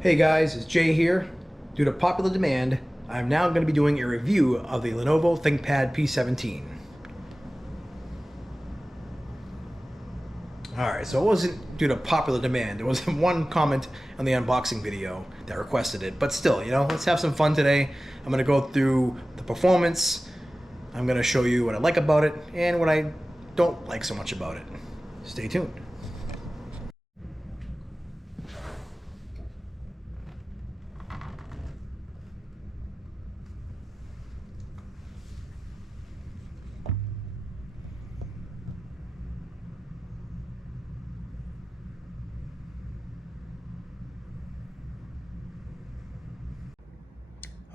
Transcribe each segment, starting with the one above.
Hey guys, it's Jay here. Due to popular demand, I'm now going to be doing a review of the Lenovo ThinkPad P17. Alright, so it wasn't due to popular demand. There was one comment on the unboxing video that requested it. But still, let's have some fun today. I'm going to go through the performance. I'm going to show you what I like about it and what I don't like so much about it. Stay tuned.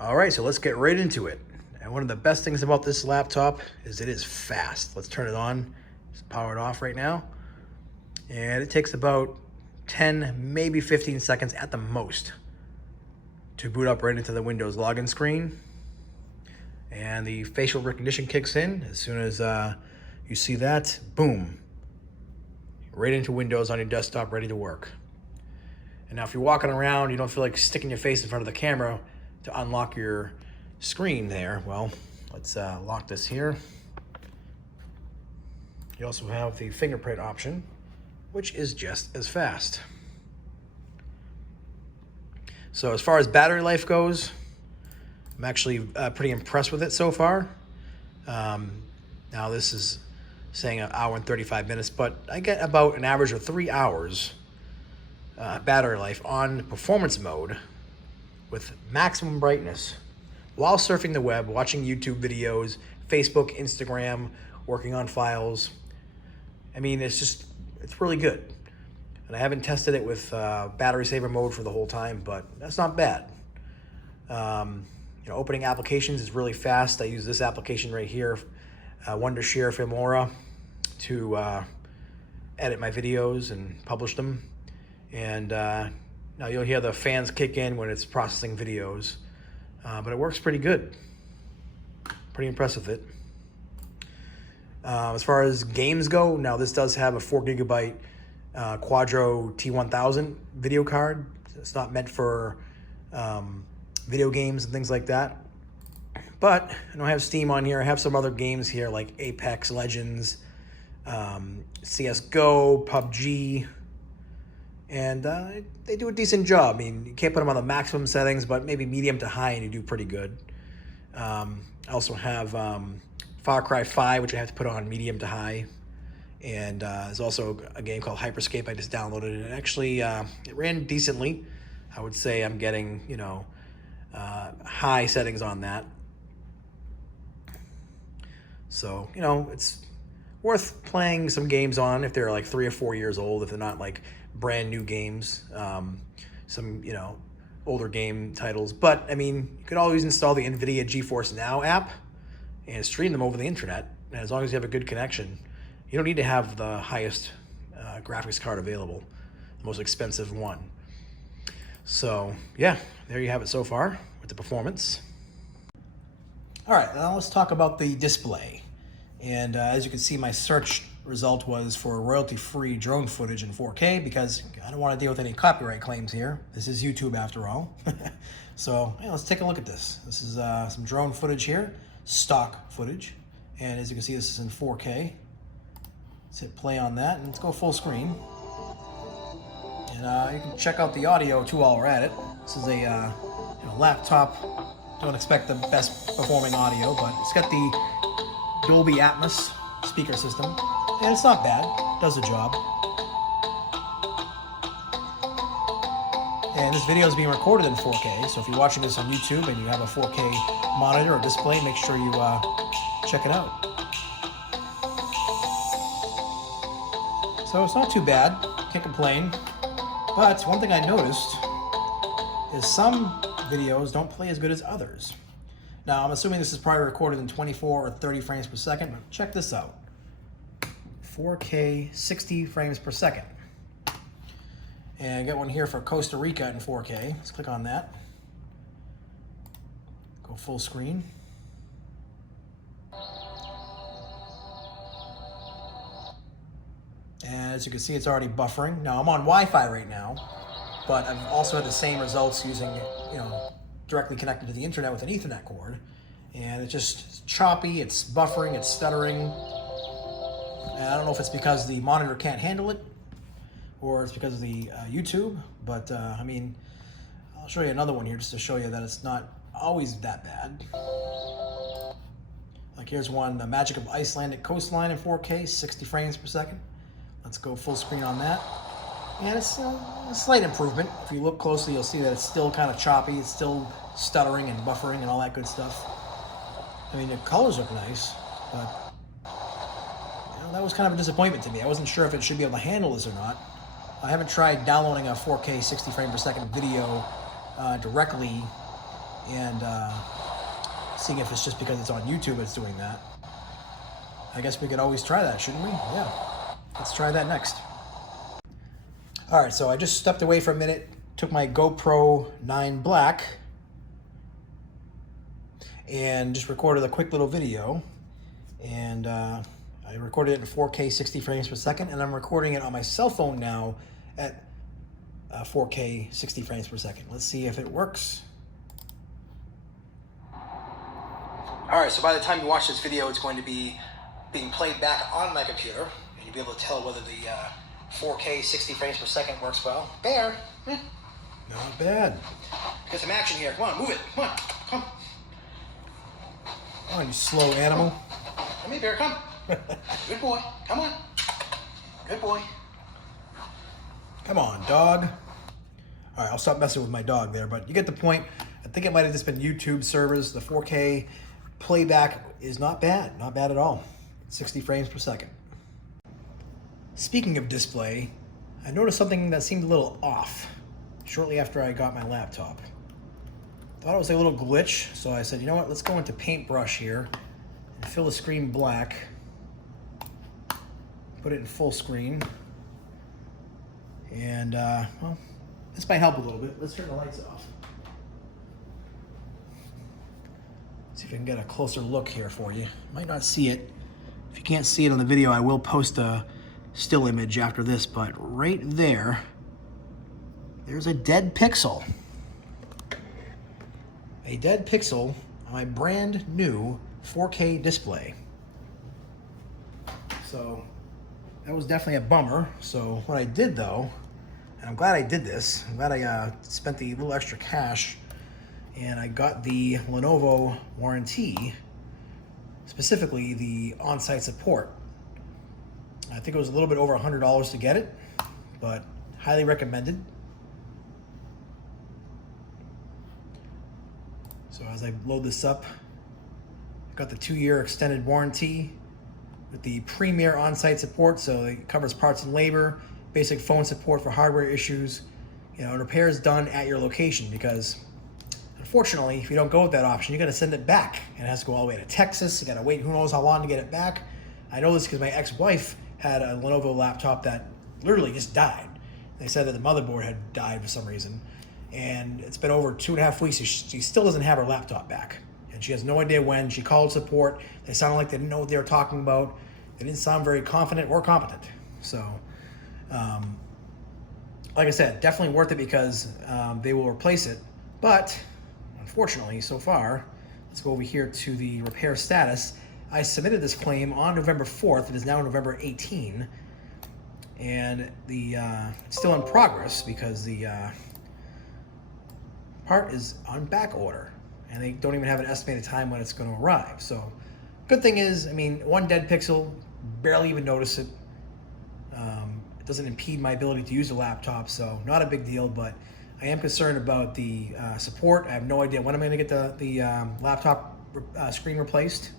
All right, so let's get right into it. And one of the best things about this laptop is it is fast. Let's turn it on. Just power it off right now. And it takes about 10, maybe 15 seconds at the most to boot up right into the Windows login screen. And the facial recognition kicks in. As soon as you see that, boom, right into Windows on your desktop, ready to work. And now if you're walking around, you don't feel like sticking your face in front of the camera to unlock your screen there. Well, let's lock this here. You also have the fingerprint option, which is just as fast. So as far as battery life goes, I'm actually pretty impressed with it so far. Now this is saying an hour and 35 minutes, but I get about an average of 3 hours battery life on performance mode with maximum brightness while surfing the web, watching YouTube videos, Facebook, Instagram, working on files. I mean, it's really good. And I haven't tested it with battery saver mode for the whole time, but that's not bad. Opening applications is really fast. I use this application right here, Wondershare Filmora, to edit my videos and publish them. And now you'll hear the fans kick in when it's processing videos, but it works pretty good. Pretty impressed with it. As far as games go, now this does have a 4GB Quadro T1000 video card. It's not meant for video games and things like that. But I don't have Steam on here. I have some other games here like Apex Legends, CSGO, PUBG, and they do a decent job. I mean, you can't put them on the maximum settings, but maybe medium to high and you do pretty good. I also have Far Cry 5, which I have to put on medium to high. And there's also a game called Hyperscape I just downloaded, and actually it ran decently. I would say I'm getting, high settings on that. So, it's worth playing some games on if they're like 3 or 4 years old, if they're not like brand new games, some, older game titles. But, I mean, you could always install the NVIDIA GeForce Now app and stream them over the internet. And as long as you have a good connection, you don't need to have the highest graphics card available, the most expensive one. So, yeah, there you have it so far with the performance. All right, now let's talk about the display. And as you can see, my search result was for royalty-free drone footage in 4K because I don't want to deal with any copyright claims here. This is YouTube after all. So let's take a look at this. This is some drone footage here, stock footage. And as you can see, this is in 4K. Let's hit play on that and let's go full screen. And you can check out the audio too while we're at it. This is a laptop. Don't expect the best performing audio, but it's got the Dolby Atmos speaker system, and it's not bad. It does the job. And this video is being recorded in 4K, so if you're watching this on YouTube and you have a 4K monitor or display, make sure you check it out. So it's not too bad. Can't complain. But one thing I noticed is some videos don't play as good as others. Now, I'm assuming this is probably recorded in 24 or 30 frames per second, but check this out. 4K, 60 frames per second. And I get one here for Costa Rica in 4K. Let's click on that. Go full screen. And as you can see, it's already buffering. Now, I'm on Wi-Fi right now. but I've also had the same results using, directly connected to the internet with an Ethernet cord. And it's just choppy, it's buffering, it's stuttering. And I don't know if it's because the monitor can't handle it or it's because of the YouTube, but I mean, I'll show you another one here just to show you that it's not always that bad. Like here's one, The Magic of Icelandic Coastline in 4K, 60 frames per second. Let's go full screen on that. And it's a slight improvement. If you look closely, you'll see that it's still kind of choppy. It's still stuttering and buffering and all that good stuff. I mean, the colors look nice, but that was kind of a disappointment to me. I wasn't sure if it should be able to handle this or not. I haven't tried downloading a 4K 60 frame per second video directly and seeing if it's just because it's on YouTube it's doing that. I guess we could always try that, shouldn't we? Yeah. Let's try that next. All right, so I just stepped away for a minute, took my GoPro 9 Black, and just recorded a quick little video. And I recorded it in 4K 60 frames per second, and I'm recording it on my cell phone now at 4K 60 frames per second. Let's see if it works. All right, so by the time you watch this video, it's going to be being played back on my computer, and you'll be able to tell whether the 4K 60 frames per second works well. Bear, not bad. Get some action here. Come on, move it. Come on, come. Come on, you slow animal. Come here, Bear, come. Good boy. Come on. Good boy. Come on, dog. All right, I'll stop messing with my dog there, but you get the point. I think it might have just been YouTube servers. The 4K playback is not bad. Not bad at all. 60 frames per second. Speaking of display, I noticed something that seemed a little off shortly after I got my laptop. Thought it was a little glitch, so I said, you know what, let's go into Paintbrush here and fill the screen black. Put it in full screen. And, well, this might help a little bit. Let's turn the lights off. See if I can get a closer look here for you. Might not see it. If you can't see it on the video, I will post a still image after this, but right there, there's a dead pixel. A dead pixel on my brand new 4K display. So that was definitely a bummer. So what I did though, and I'm glad I did this, I'm glad I spent the little extra cash and I got the Lenovo warranty, specifically the on-site support. I think it was a little bit over $100 to get it, but highly recommended. So as I load this up, I've got the 2-year extended warranty with the premier on-site support, so it covers parts and labor, basic phone support for hardware issues, repairs done at your location, because unfortunately, if you don't go with that option, you got to send it back, and it has to go all the way to Texas. You got to wait who knows how long to get it back. I know this because my ex-wife had a Lenovo laptop that literally just died. They said that the motherboard had died for some reason, and it's been over 2.5 weeks. She still doesn't have her laptop back, and she has no idea when. She called support. They sounded like they didn't know what they were talking about. They didn't sound very confident or competent. So, like I said, definitely worth it because they will replace it. But unfortunately, so far, let's go over here to the repair status. I submitted this claim on November 4th. It is now November 18, and it's still in progress because the part is on back order, and they don't even have an estimated time when it's going to arrive. So, good thing is, I mean, one dead pixel, barely even notice it. It doesn't impede my ability to use the laptop, so not a big deal. But I am concerned about the support. I have no idea when I'm going to get the laptop screen replaced.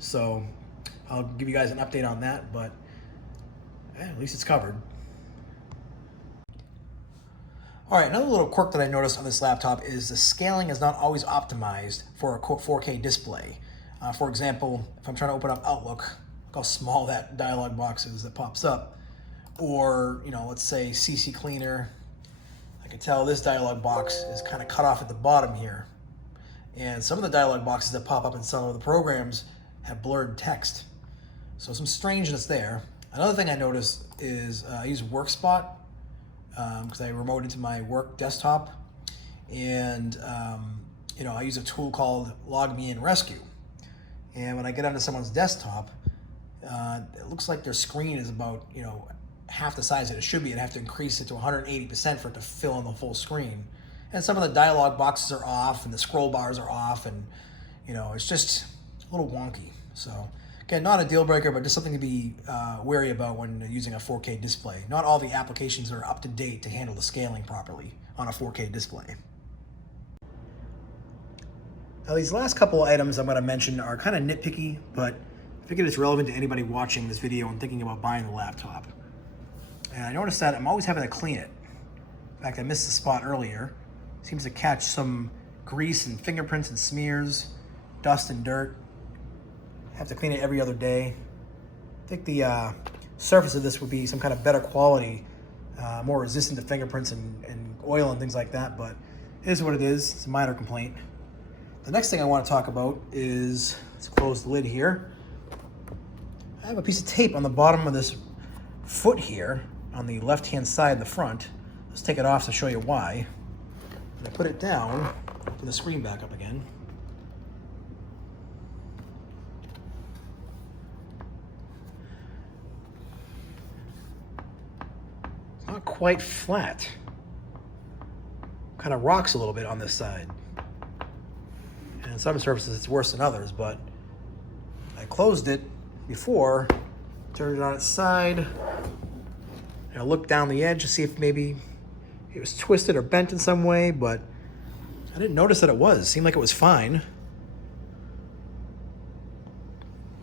So I'll give you guys an update on that, but at least it's covered. All right, another little quirk that I noticed on this laptop is the scaling is not always optimized for a 4K display. For example, if I'm trying to open up Outlook, look how small that dialog box is that pops up. Or, let's say CC Cleaner. I can tell this dialog box is kind of cut off at the bottom here. And some of the dialog boxes that pop up in some of the programs have blurred text. So some strangeness there. Another thing I noticed is I use WorkSpot because I remote into my work desktop, and you know, I use a tool called Log Me In Rescue. And when I get onto someone's desktop, it looks like their screen is about, you know, half the size that it should be, and I have to increase it to 180% for it to fill in the full screen. And some of the dialog boxes are off, and the scroll bars are off, and you know, it's just a little wonky. So again, not a deal breaker, but just something to be wary about when using a 4K display. Not all the applications are up to date to handle the scaling properly on a 4K display. Now, these last couple of items I'm going to mention are kind of nitpicky, but I figured it's relevant to anybody watching this video and thinking about buying the laptop. And I noticed that I'm always having to clean it. In fact, I missed the spot earlier. Seems to catch some grease and fingerprints and smears, dust and dirt. I have to clean it every other day. I think the surface of this would be some kind of better quality, more resistant to fingerprints and oil and things like that, but it is what it is. It's a minor complaint. The next thing I want to talk about is, let's close the lid here. I have a piece of tape on the bottom of this foot here on the left-hand side in the front. Let's take it off to show you why. And I put it down, put the screen back up again. It's not quite flat. Kind of rocks a little bit on this side. And in some surfaces it's worse than others, but I closed it before, turned it on its side, and I looked down the edge to see if maybe it was twisted or bent in some way, but I didn't notice that it was. It seemed like it was fine.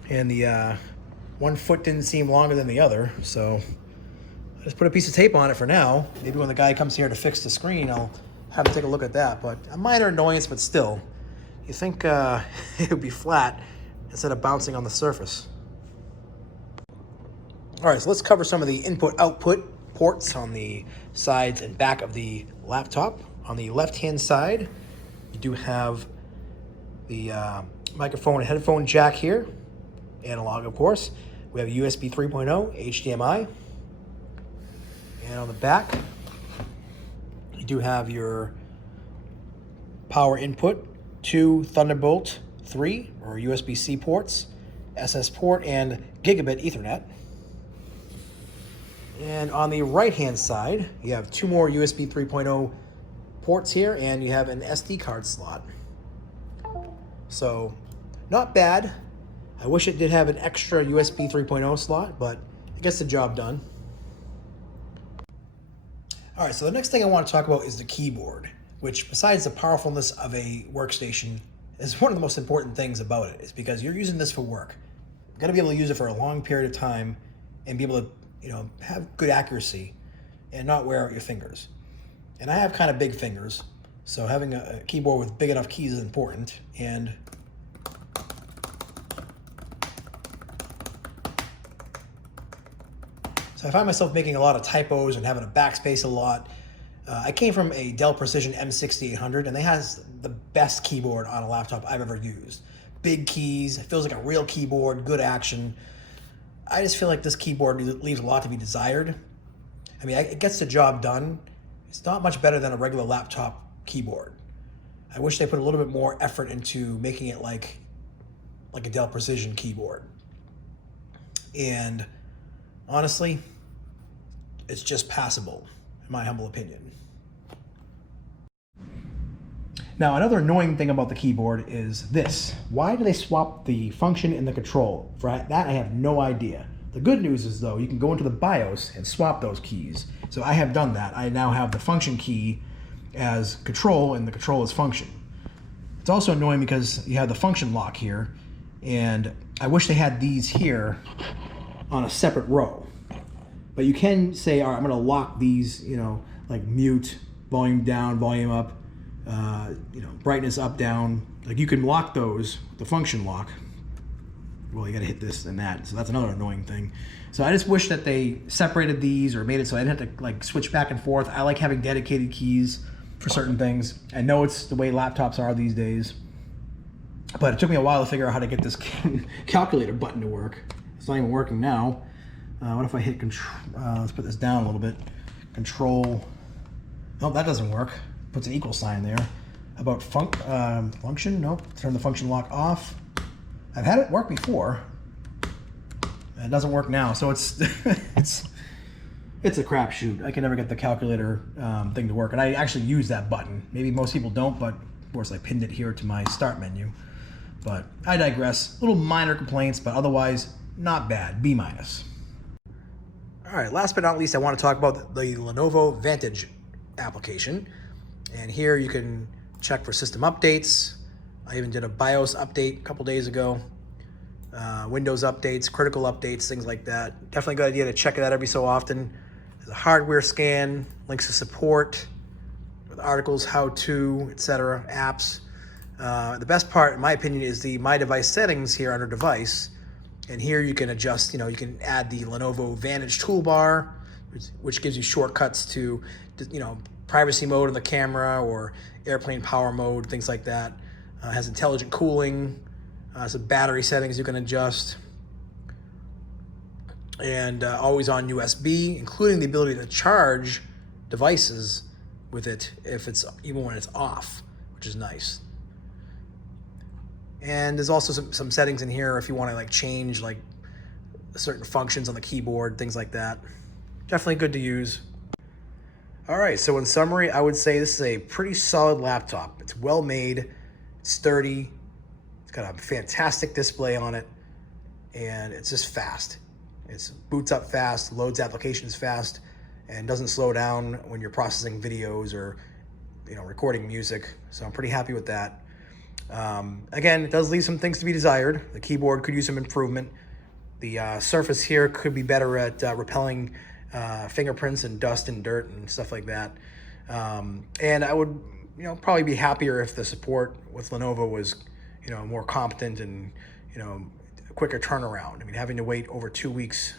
And the one foot didn't seem longer than the other, so I just put a piece of tape on it for now. Maybe when the guy comes here to fix the screen, I'll have him take a look at that, but a minor annoyance, but still. You think it would be flat instead of bouncing on the surface. All right, so let's cover some of the input-output ports on the sides and back of the laptop. On the left-hand side, you do have the microphone and headphone jack here, analog, of course. We have USB 3.0, HDMI. And on the back, you do have your power input, 2 Thunderbolt 3 or USB-C ports, SS port, and gigabit Ethernet. And on the right-hand side, you have 2 more USB 3.0 ports here, and you have an SD card slot. So, not bad. I wish it did have an extra USB 3.0 slot, but it gets the job done. All right, so the next thing I want to talk about is the keyboard, which besides the powerfulness of a workstation is one of the most important things about it. Is because you're using this for work. You've got to be able to use it for a long period of time and be able to, you know, have good accuracy and not wear out your fingers. And I have kind of big fingers, so having a keyboard with big enough keys is important. And so I find myself making a lot of typos and having a backspace a lot. I came from a Dell Precision M6800, and they has the best keyboard on a laptop I've ever used. Big keys, it feels like a real keyboard, good action. I just feel like this keyboard leaves a lot to be desired. I mean, it gets the job done. It's not much better than a regular laptop keyboard. I wish they put a little bit more effort into making it like a Dell Precision keyboard. And honestly, it's just passable, in my humble opinion. Now, another annoying thing about the keyboard is this. Why do they swap the function and the control? For that, I have no idea. The good news is, though, you can go into the BIOS and swap those keys. So I have done that. I now have the function key as control and the control as function. It's also annoying because you have the function lock here, and I wish they had these here on a separate row. But you can say, all right, I'm gonna lock these, you know, like mute, volume down, volume up, you know, brightness up, down. Like you can lock those, the function lock. Well, you gotta hit this and that, so that's another annoying thing. So I just wish that they separated these or made it so I didn't have to like switch back and forth. I like having dedicated keys for certain things. I know it's the way laptops are these days, but it took me a while to figure out how to get this calculator button to work. It's not even working now. What if I hit control? Let's put this down a little bit. control. Oh, that doesn't work. Puts an equal sign there. How about function? Nope. Turn the function lock off. I've had it work before. It doesn't work now, so it's it's a crapshoot. I can never get the calculator thing to work, and I actually use that button. Maybe most people don't, but of course I pinned it here to my start menu. But I digress. Little minor complaints, but otherwise not bad. B-. All right, last but not least, I want to talk about the Lenovo Vantage application. And here you can check for system updates. I even did a BIOS update a couple days ago. Windows updates, critical updates, things like that. Definitely a good idea to check it out every so often. There's a hardware scan, links to support, with articles, how-to, etc., apps. The best part, in my opinion, is the My Device settings here under Device. And here you can adjust, you can add the Lenovo Vantage toolbar, which gives you shortcuts to, privacy mode on the camera or airplane power mode, things like that. Has intelligent cooling, some battery settings you can adjust, and always on USB, including the ability to charge devices with it even when it's off, which is nice. And there's also some settings in here if you want to change certain functions on the keyboard, things like that. Definitely good to use. All right, so in summary, I would say this is a pretty solid laptop. It's well made, it's sturdy, it's got a fantastic display on it, and it's just fast. It boots up fast, loads applications fast, and doesn't slow down when you're processing videos or recording music. So I'm pretty happy with that. Again, it does leave some things to be desired. The keyboard could use some improvement. The surface here could be better at repelling fingerprints and dust and dirt and stuff like that. And I would, probably be happier if the support with Lenovo was, more competent and, a quicker turnaround. I mean, having to wait over 2 weeks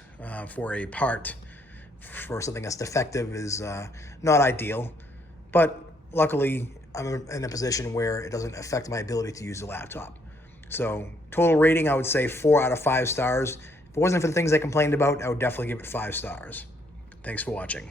for a part for something that's defective is not ideal. But luckily, I'm in a position where it doesn't affect my ability to use the laptop. So total rating, I would say 4 out of 5 stars. If it wasn't for the things I complained about, I would definitely give it 5 stars. Thanks for watching.